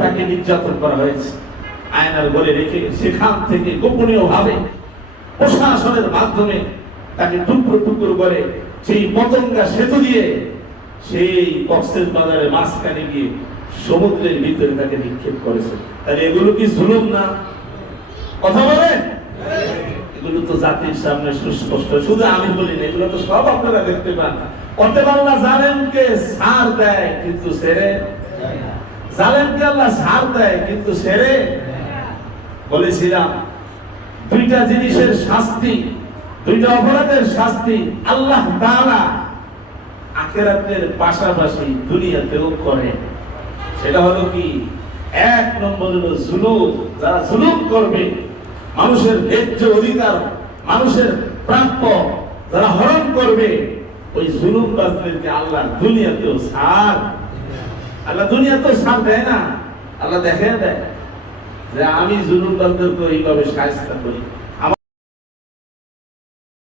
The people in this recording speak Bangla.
তাকে নির্যাতন করা হয়েছে। আয়নার ঘরে রেখে সেখান থেকে গোপনীয় ভাবে প্রশাসনের মাধ্যমে তাকে টুকরো টুকরো করে সেই পতঙ্গা সেতু দিয়ে সেই কক্সেস বাজারের মাঝখানে গিয়ে সমুদ্রের ভিতরে তাকে নিক্ষেপ করেছে। তাহলে এগুলো কি জুলুম না? কথা বলেন। এগুলো তো জাতির সামনে সুস্পষ্ট, শুধু আমি বলি না, এগুলো তো সব আপনারা দেখতে পান। অতএব আল্লাহ জালেমকে ছাড় দেয় কিন্তু ছেড়ে, জালেমকে আল্লাহ ছাড় দেয় কিন্তু ছেড়ে। বলেছিলাম দুইটা জিনিসের শাস্তি, দুইটা অপরাধের শাস্তি আল্লাহ তাআলা আখিরাতের পাশাপাশি দুনিয়াতেও করে। সেটা হলো কি? এক নম্বর হলো জুলুম। যারা জুলুম করবে, মানুষের ন্যায্য অধিকার, মানুষের প্রাপ্য যারা হরণ করবে, ওই জুলুমবাজদেরকে আল্লাহ দুনিয়াতেও ছাড়, আল্লাহ দুনিয়াতেও ছাড় দেয় না, আল্লাহ দেখে দেয় যে আমি জুলুমবাজদেরকে এইভাবে শায়েস্তা করি।